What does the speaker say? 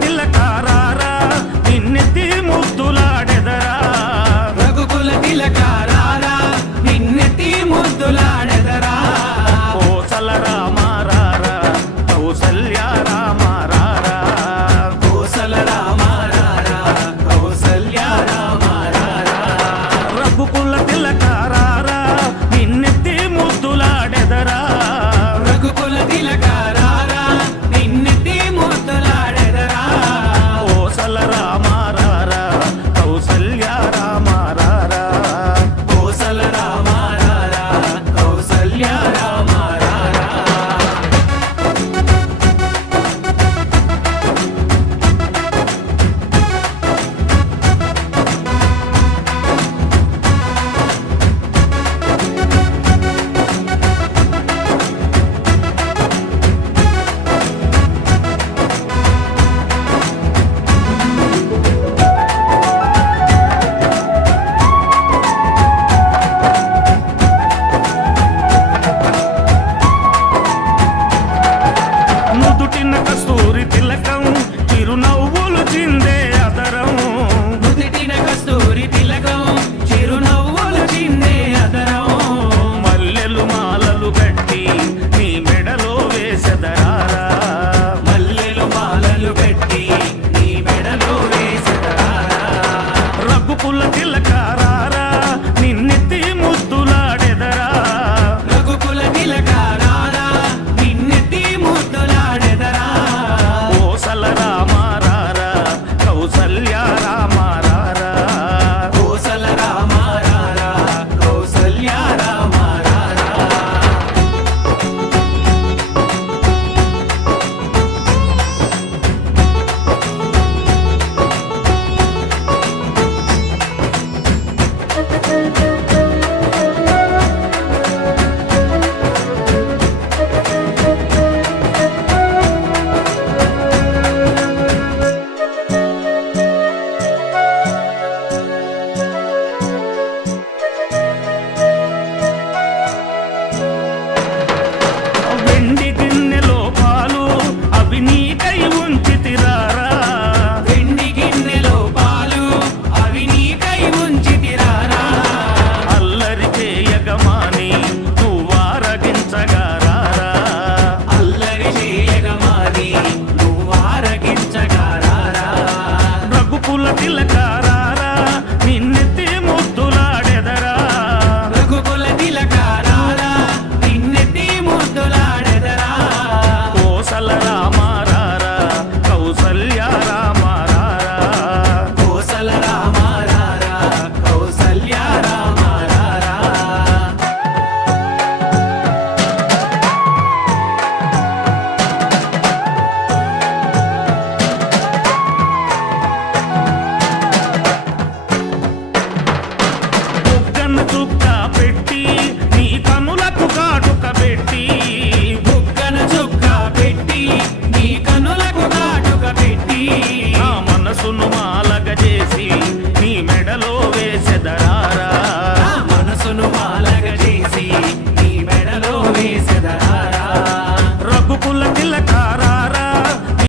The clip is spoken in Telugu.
తిలకారారా నిన్నెత్తి ముద్దులాడెదరా రఘుకుల తిలకారారా నిన్నెత్తి ముద్దులాడెదరా కోసల రామారారా కౌసల్య రామారారా కోసల రామారారా కౌసల్య రామారారా రఘుకుల తిలకారారా నిన్నెత్తి ముద్దులాడెదరా రఘుకుల తిలకారారా నిన్నెత్తి ముద్దులాడెదరా కోసల రామారారా కౌసల్య రామారారా కోసల రామారారా కౌసల్య రామారారా నుదుటిన కస్తూరి తిలకం చిరునవ్వులు చిందే అదరం నుదిటిన కస్తూరి తిలకం చిరునవ్వులు చిందే అదరం మల్లెలు మాలలు గట్టి నీ మెడలో వేసెదరారా మల్లెలు మాలలు పెట్టి నీ మెడలో వేసెదరారా రఘుకుల తిలకారారా నిన్నెత్తి ముద్దులాడెదరా రఘుకుల తిలకారారా నిన్నెత్తి ముద్దులాడెదరా కోసల రామారారా కౌసల్య రామారారా కోసల రామారారా కౌసల్య రామారారా వెండి గిన్నెలో పాలు అవి నీకై ఉంచితిరారా వెండి గిన్నెలో పాలు అవి నీకై ఉంచితిరారా అల్లరి చేయగమాని నువ్వారగించగారారా అల్లరి చేయగమాని నువ్వారగించగారారా రఘుకుల తిలకారారా నిన్నెత్తి ముద్దులాడెదరా రఘుకుల తిలకారారా నిన్నెత్తి ముద్దులాడెదరా కోసల రామారారా కౌసల్య రామారారా కోసల రామారారా కౌసల్య రామారారా బుగ్గన చుక్క పెట్టి నీ కనులకు కాటుక పెట్టి బుగ్గన చుక్క పెట్టి నీ కనులకు కాటుక పెట్టి నా మనసును మాలగ చేసి